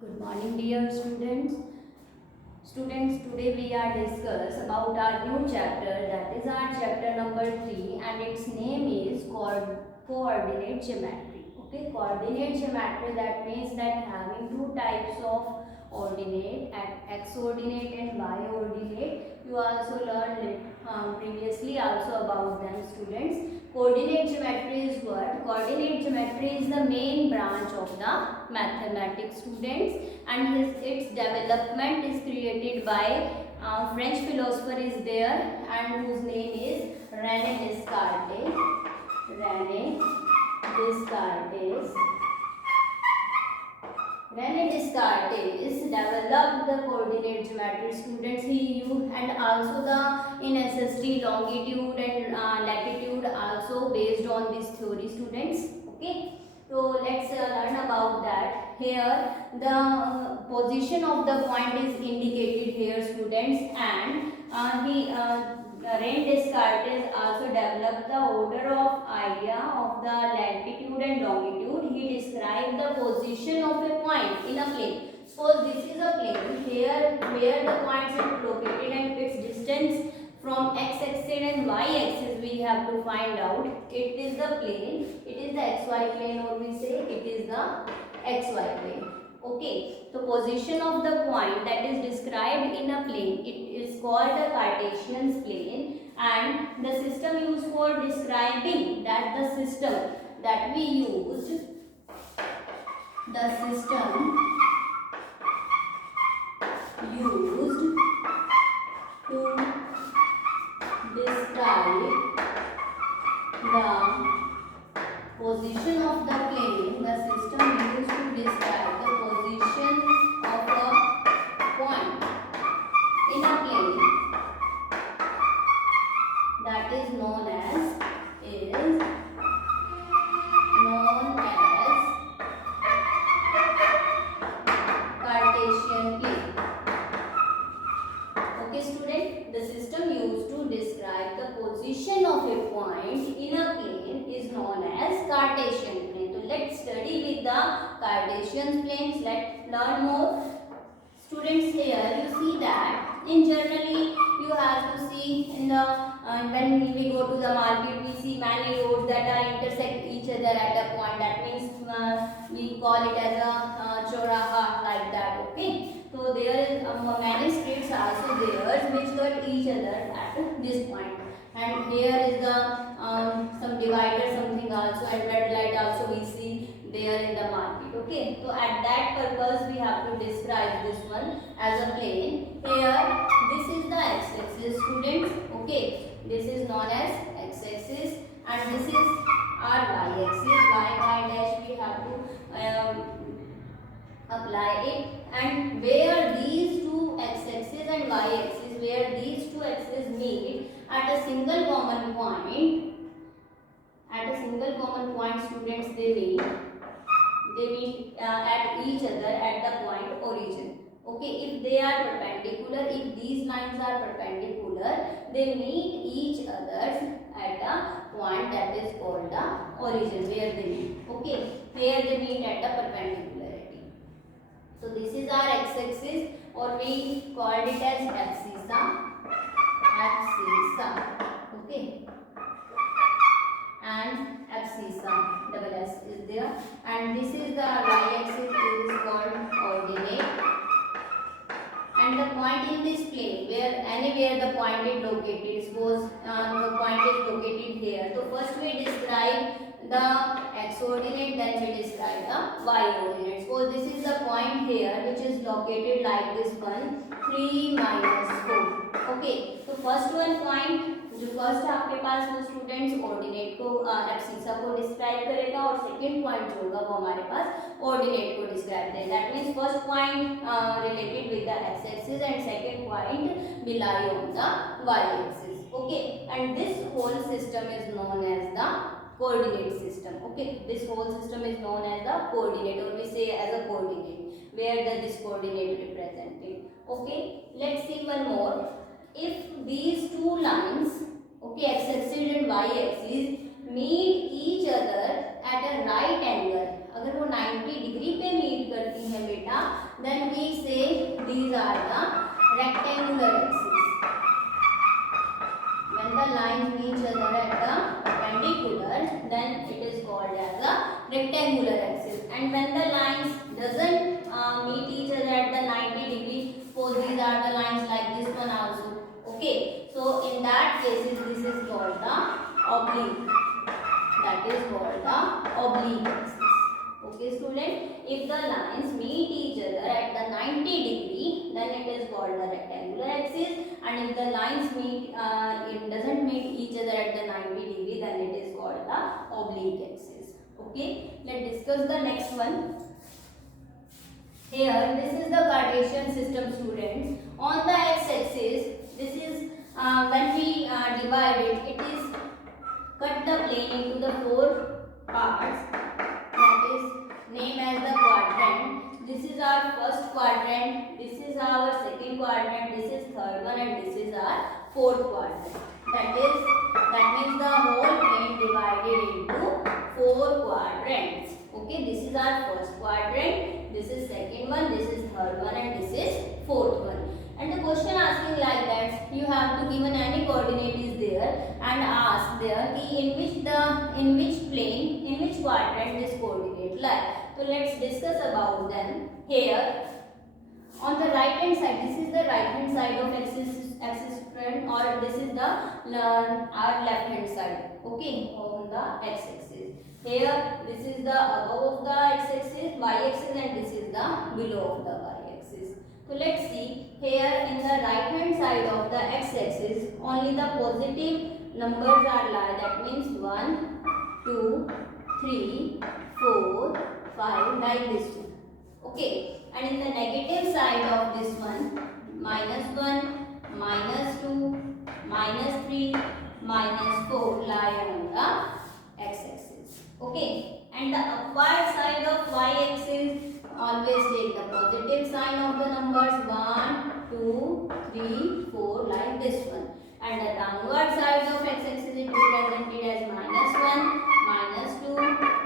Good morning, dear students. Students, today we are discuss about our new chapter, that is our chapter number 3, and its name is called coordinate geometry. Okay, coordinate geometry, that means that having two types of ordinate, x ordinate and y ordinate. You also learned it previously also about them, students. Coordinate geometry is what? Coordinate geometry is the main branch of the mathematics, students, and its development is created by French philosopher is there, and whose name is René Descartes. René Descartes. René Descartes developed the coordinate geometry, students. He used, and also the in ancestry longitude and latitude also based on this theory, students. Okay, so let's learn about that. Here the position of the point is indicated here, students, and René Descartes also developed the order of idea of the latitude and longitude. He described the position of a point in a plane. Suppose this is a plane, here where the points are located and its distance from x-axis and y-axis we have to find out. It is the plane, it is the xy plane, or we say it is the xy plane. Okay, so position of the point that is described in a plane, it is called a Cartesian plane, and the system used for describing that, the system that we used, the system used to describe the position of the plane, the system used to describe the position of a point in a plane, that is known as Cartesian plane. Okay, student, the system used to describe the position of a point in a plane is known as Cartesian plane. So let's study with the Cartesian planes. Let's learn more. Students, here you see that in generally you have to see in the when we go to the market, we see many roads that are intersect each other at a point. That means we call it as a choraha, like that. Okay, so there is many streets also there which cut each other at this point. And here is the some divider something also, and red light also we see there in the market. Okay, so at that purpose we have to describe this one as a plane. Here this is the x-axis, students. Okay, this is known as x-axis, and this is our y-axis. Y dash we have to apply it, and where these two x-axis and y-axis, where these two axes meet at a single common point, students, they meet at each other at the point origin. Okay, if they are perpendicular, if these lines are perpendicular, they meet each other at a point that is called the origin, where they meet. Okay, here they meet at the perpendicularity. So this is our x-axis, or we called it as abscissa. Okay, and abscissa, double S is there, and this is the y-axis, it is called ordinate, and the point in this plane, where anywhere the point is located, suppose the point is located here, so first we describe the x ordinate, then we describe the y ordinate. So this is the point here which is located like this one, 3 minus 4. Okay, so first one point जो first आपके पास वो students ordinate को abscissa को describe करेगा, और second point जो होगा वो हमारे पास ऑर्डिनेट को डिस्क्राइब करेगा. That means first point related with the x axis and second point will lie on the y axis. Okay, and this whole system is known as the coordinate system. Okay, this whole system is known as the coordinate, or we say as a coordinate, where this coordinate represented. Okay, let's see one more. If these two lines, okay, x axis and y axis meet each other at a right angle, अगर वो 90 degree पे meet करती हैं बेटा, then we say these are the rectangular axes. When the lines meet each other at the perpendicular, then it is called as a rectangular axis. And when the lines doesn't meet each other at the 90 degree, suppose these are the lines like this one also. Okay, so in that cases this is called the oblique. That is called the oblique axis. Okay student, if the lines meet each other at the 90 degree, then it is called the rectangular axis. And if the lines it doesn't meet each other at the 90 degree, then it is called the oblique axis. Okay, let's discuss the next one. Here, this is the Cartesian system, students. On the x-axis, this is when we divide it, it is cut the plane into the 4 parts. That is named as the quadrant. This is our first quadrant. This is our second quadrant. This is third one, and this is our fourth quadrant. That means the whole plane divided into 4 quadrants. Okay, this is our first quadrant, this is second one, this is third one, and this is fourth one. And the question asking like that, you have to given any coordinate is there and ask there in which plane, in which quadrant this coordinate lie. So let's discuss about them. Here on the right hand side, this is the right hand side of axis friend, or this is the our left hand side. Okay, on the x axis. Here this is the above of the x axis, y axis, and this is the below of the y axis. So let's see, here in the right hand side of the x axis only the positive numbers are lie. That means 1, 2, 3, 4, 5, like this one. Okay, and in the negative side of this one, -1, -2, -3, -4 lie on the x-axis. Okay, and the upward side of y-axis always take the positive sign of the numbers 1, 2, 3, 4 like this one. And the downward side of x-axis is represented as -1, -2,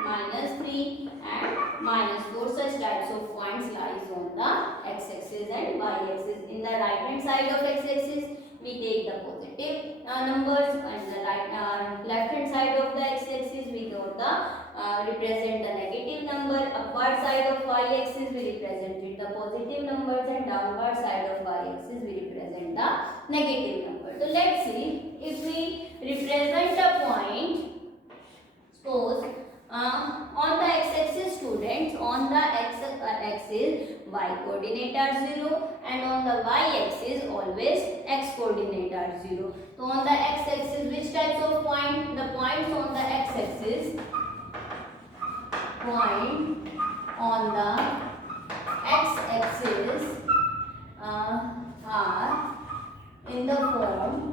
-3 and -4. Such types of points lies on the x-axis and y-axis. In the right hand side of x-axis we take the positive numbers, and the left hand side of the x-axis we got the represent the negative number. Upward side of y-axis we represented the positive numbers, and downward side of y-axis we represent the negative number. So let's see, if we represent a point, suppose on the x-axis students, on the x-axis y coordinate are 0, and on the y-axis always x coordinate are 0. So on the x-axis which types of point? The points on the x-axis, point on the x-axis are in the form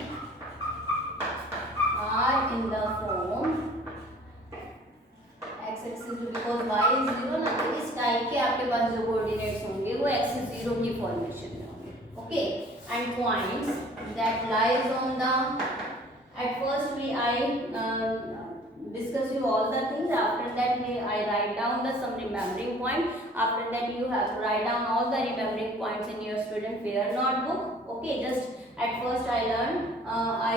x-axis, because y is 0 ना, तो इस type के आपके पास जो coordinates होंगे वो x 0 की formation में होंगे. Okay, and points that lies on the, at first I discuss you all the things. After that I write down the some remembering point. After that you have to write down all the remembering points in your student fair notebook. Okay, just at first I learn I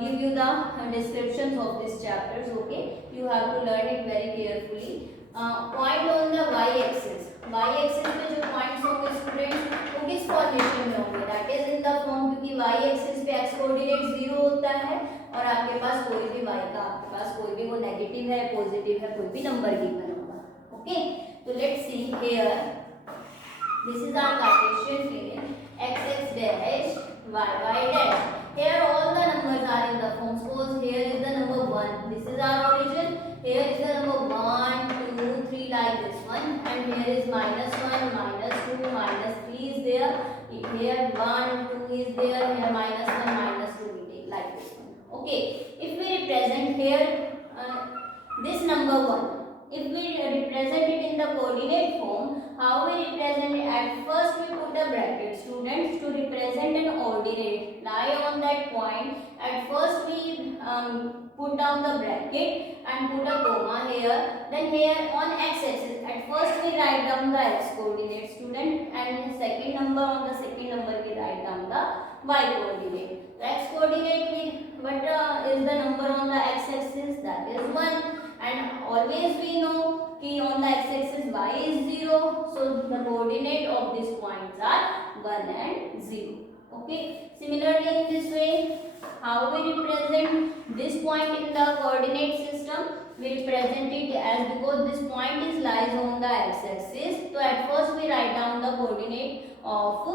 give you the descriptions of these chapters. Okay, you have to learn it very carefully. Point on the y-axis. Y-axis पे जो points होंगे students वो किस formation में होंगे? That is in the form, क्योंकि y-axis पे x coordinate 0 होता है और आपके पास कोई भी y का, आपके पास कोई भी वो नेगेटिव है, पॉजिटिव है, कोई भी नंबर गिवन होगा. Okay, so let's see here. This is our Cartesian plane. X dash, y dash. Here all the numbers are in the form. Suppose here is the number 1. This is our origin. Here is the number 1, 2, 3 like this one. And here is -1, -2, -3 is there. Here 1, 2 is there. Here -1, -2 we take like this one. Okay. If we represent here this number 1. If we represent it in the coordinate form, how we represent it? At first we put a bracket, students, to represent an ordinate lie on that point. At first we put down the bracket and put a comma here. here. Then here on x-axis, at first we write down the x coordinate, student, and second number, on the second number we write down the y coordinate. The x coordinate, what is the number on the x-axis? That is 1. And always we know कि on the x-axis y is 0, so the coordinate of these points are 1 and 0. Okay. Similarly, in this way, how we represent this point in the coordinate system? We represent it as, because this point is lies on the x-axis. So at first we write down the coordinate of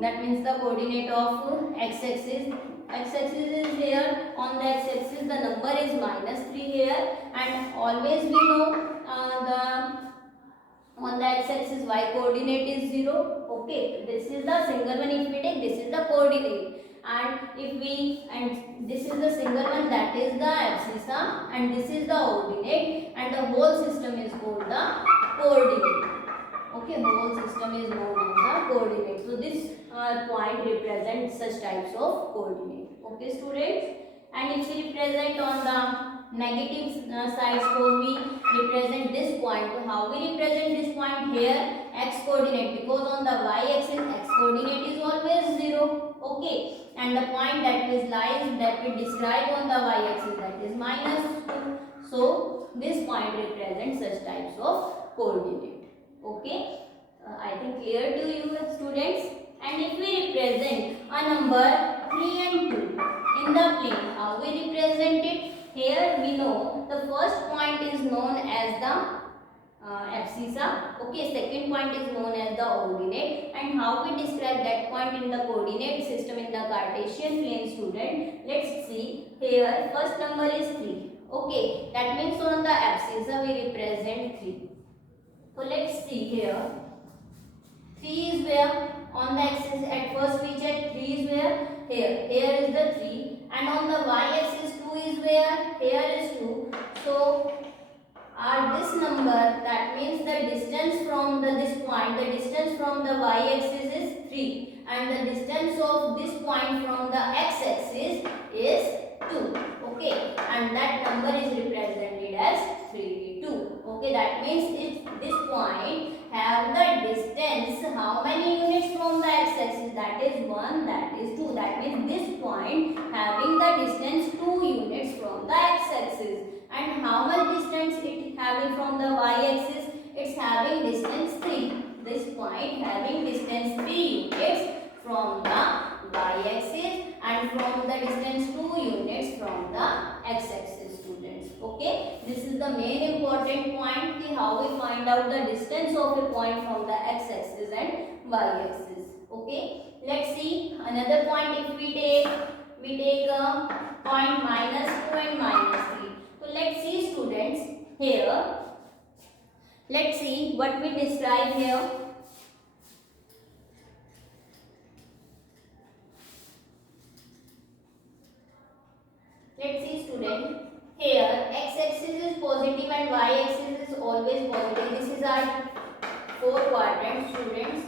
that means the coordinate of x-axis. X-axis is here. On the x-axis the number is -3 here, and always we know on the x-axis y coordinate is 0. Okay, this is the single one. If we take, this is the coordinate, and this is the single one, that is the abscissa, and this is the ordinate, and the whole system is called the coordinate. Okay, whole system is known as the coordinate. So this point represents such types of coordinate. Okay, students. And if we represent on the negative side, so we represent this point. So how we represent this point here? X coordinate, because on the y axis x coordinate is always 0. Okay, and the point that is lies, that we describe on the y axis, that is -2. So this point represents such types of coordinate. Okay, I think clear to you, students. And if we represent a number 3 and 2 in the plane, how we represent it? Here we know the first point is known as the abscissa. Okay, second point is known as the ordinate. And how we describe that point in the coordinate system in the Cartesian plane, student? Let's see. Here first number is 3. Okay, that means on the abscissa we represent 3. So let's see here. 3 is where? On the axis, at first we check 3 is where? Here. Here is the 3. And on the y axis 2 is where? Here is 2. So this number, that means the distance from this point, the distance from the y axis is 3. And the distance of this point from the x axis is 2. Okay. And that number is represented as 3, 2. Okay, that means if this point have the distance, how many units from the x-axis? That is 1, that is 2. That means this point having the distance 2 units from the x-axis. And how much distance it having from the y-axis? It's having distance 3. This point having distance 3 units from the y-axis, and from the distance 2 units from the x-axis, students. Okay, this is the main important point, how we find out the distance of a point from the x-axis and y-axis. Okay, let's see another point. If we take a point -2 and -3. So let's see, students. Here let's see what we describe here. Let's see, student. Here x-axis is positive and y-axis is always positive. This is our 4 quadrant, students.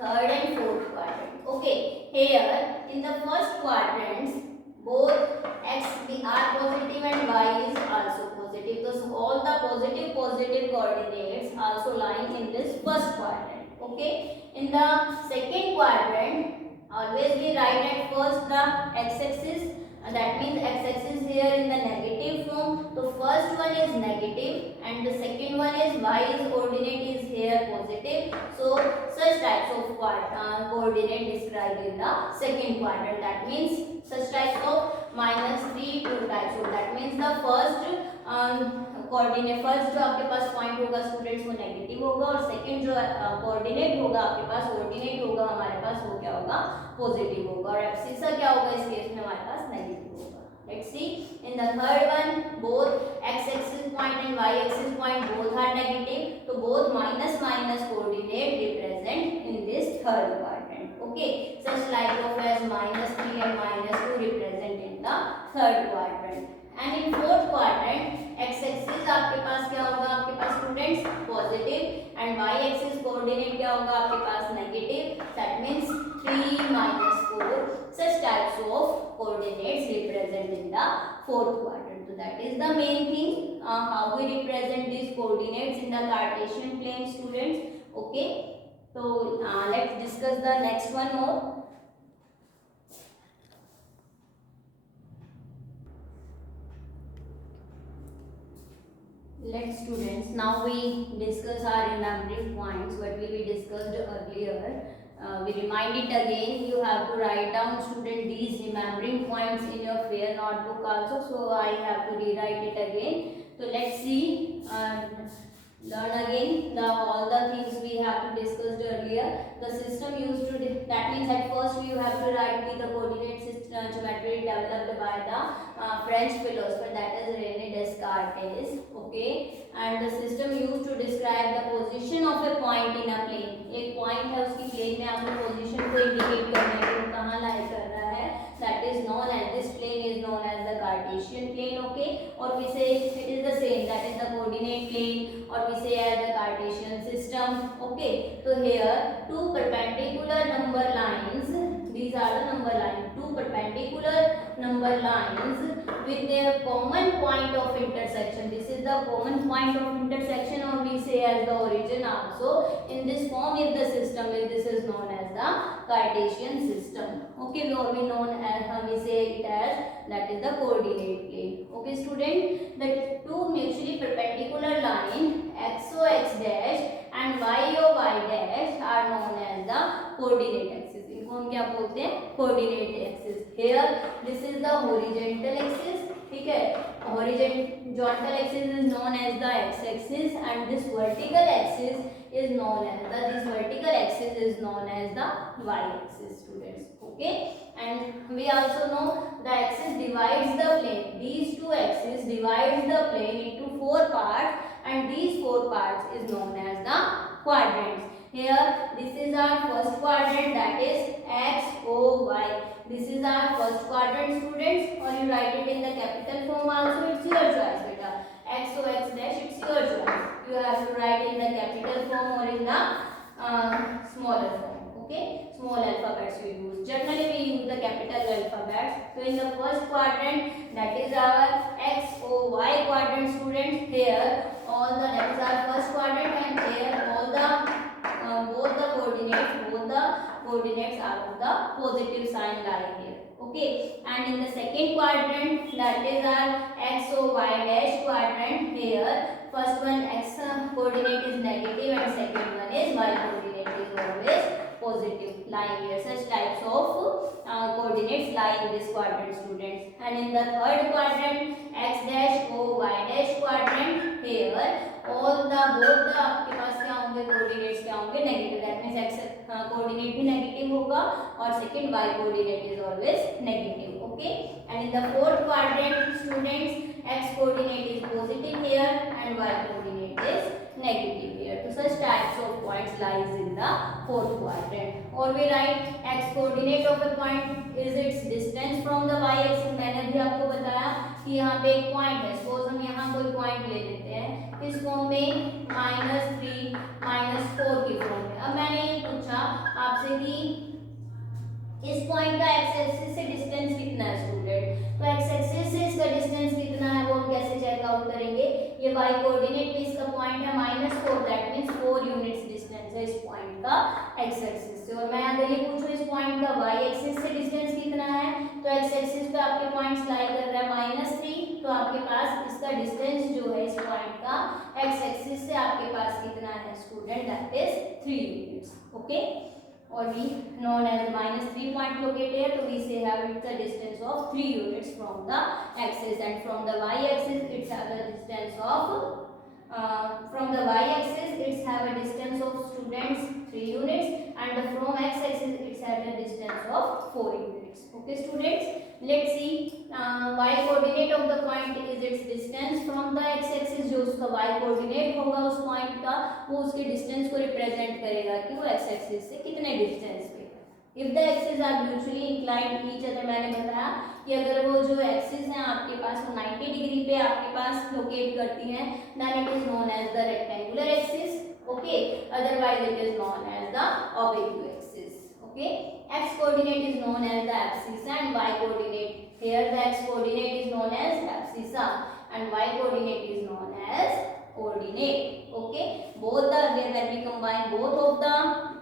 Third and fourth quadrant. Okay, here in the first quadrants, both x are positive and y is also positive. So all the positive coordinates also lying in this first quadrant. Okay, in the second quadrant, always we write at first the x-axis. That means x-axis here in the negative form. So first one is negative, and the second one is y is ordinate is here positive. So such types of coordinate described in the second quadrant. That means such types of -3 2 types. So that means the first coordinate, first जो आपके पास point होगा students वो negative होगा, और second जो coordinate होगा आपके पास ordinate होगा, हमारे पास वो क्या होगा? पॉजिटिव होगा। और एब्सिसा क्या होगा इस केस में? हमारे पास नेगेटिव होगा। Let's see in the third one, both X axis point and Y axis point both are negative, तो both minus minus coordinate represent in this third quadrant. Okay, such like of as -3 and -2 represent in the third quadrant. And in fourth quadrant X axis आपके पास क्या होगा? आपके पास students positive, and Y axis coordinate क्या होगा आपके पास? Negative. That means 3 -4 such types of coordinates represent in the fourth quadrant. So that is the main thing how we represent these coordinates in the Cartesian plane, students. Okay, so let's discuss the next one more. Let's students, now we discuss our remembering points what we discussed earlier. We remind it again. You have to write down, student, these remembering points in your fair notebook also. So I have to rewrite it again. So let's see. Learn again all the things we have to discussed earlier. The system used to that means at first you have to write the coordinate system geometry developed by the French philosopher, that is René Descartes. Okay, and the system used to describe the position of a point in a plane. एक point है, उसकी plane में आपको position को indicate करना है कि वो कहाँ lie कर रहा है. That is known as, this plane is known as the Cartesian plane. Okay, or we say it is the same, that is the coordinate plane, or we say as the Cartesian system. Okay, so here two perpendicular number lines, these are the number lines, two perpendicular number lines with their common point of intersection. This is the common point of intersection, or we say as the origin also. In this form, if the system is, this is known as the Cartesian system. Okay, or we known as, we say it as, that is the coordinate plane. Okay, student, the two mutually perpendicular line xo x dash and yo y dash are known as the coordinate axis. इनको हम क्या बोलते हैं? Coordinate axis. Here, this is the horizontal axis. ठीक है, horizontal axis is known as the x-axis, and this vertical axis is known as the y-axis, students. Okay, and we also know the axis divides the plane. These two axes divides the plane into four parts, and these four parts is known as the quadrants. Here, this is our first quadrant, that is x, o, y. This is our first quadrant, students, or you write it in the capital form also. It's your choice, beta. X, o, x dash. It's your choice. You have to write in the capital form or in the smaller form. Okay, small alphabets we use. Generally, we use the capital alphabets. So in the first quadrant, that is our x, o, y quadrant, students. Here, all the, that is our first quadrant, and here all the both the coordinates are of the positive sign lying here. Okay, and in the second quadrant, that is our x, o, y dash quadrant. Here, first one x coordinate is negative, and second one is y coordinate is always positive lying here. Such types of coordinates lie in this quadrant, students. And in the third quadrant, x dash, o, y dash quadrant, here all the both the आपके पास क्या होंगे, coordinates क्या होंगे, negative. That means X coordinate भी negative होगा, और second Y coordinate is always negative. Okay, and in the fourth quadrant, students, X coordinate is positive here and Y coordinate is negative here. So such types of points lies in the fourth quadrant. Or we write x coordinate of a point is its distance from the y axis. मैंने भी आपको बताया कि यहाँ पे एक point है. Suppose हम यहाँ कोई पॉइंट ले लेते हैं इस फॉर्म में -3 -4 की फॉर्म में. अब मैंने ये पूछा आपसे कि इस पॉइंट का एक्स एक्सिस से डिस्टेंस कितना है, स्टूडेंट. तो एक्स एक्सिस से इसका डिस्टेंस कितना है वो हम कैसे चेक आउट करेंगे. ये y कोऑर्डिनेट पे इसका पॉइंट है -4. दैट मींस 4 यूनिट्स डिस्टेंस है इस पॉइंट का x एक्सिस से. और मैं अगर ये पूछूं इस पॉइंट का y एक्सिस से डिस्टेंस कितना है, तो x एक्सिस पे आपके पॉइंट्स लाई कर रहा है -3. तो आपके पास इसका डिस्टेंस जो है इस पॉइंट का x एक्सिस से आपके पास कितना है, student. That is 3 units. Okay, or we known as -3 point located here, so we say have it's a distance of 3 units from the axis, and from the y axis it's have a distance of from the y axis it's have a distance of, students, 3 units, and from x axis it's have a distance of 4 units. Okay, students, let's see y coordinate of the point is its distance from the x axis. जो उसका y coordinate होगा उस point का, वो उसके distance को represent करेगा कि वो x axis से कितने डिस्टेंस पे. If the axis are mutually inclined each other, मैंने बताया कि अगर वो जो एक्सिस हैं आपके पास वो 90 डिग्री पे आपके पास लोकेट करती हैं, then it is known as the rectangular axis. Okay, otherwise it is known as the oblique axis. Okay, x coordinate is known as the abscissa and y coordinate, here the x coordinate is known as abscissa and y coordinate is known as ordinate. Okay, both are there. When we combine both of the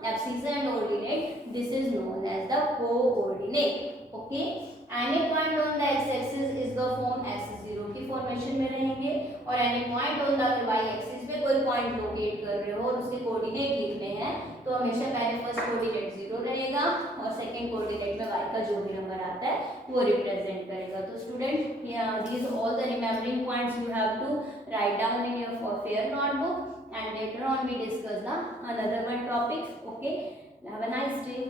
abscissa and ordinate, this is known as the coordinate. Okay, any point on the x-axis is the form x0 की formation में रहेंगे, और any point on the y-axis पे कोई point locate कर रहे हो और उसके कोऑर्डिनेट लिखने हैं तो हमेशा पहले फर्स्ट कोऑर्डिनेट 0 रहेगा और सेकंड कोऑर्डिनेट में y का जो भी नंबर आता है वो रिप्रेजेंट करेगा. तो student, these all the remembering points you have to write down in your fair notebook, and later on we discuss the another one topic. Okay, have a nice day.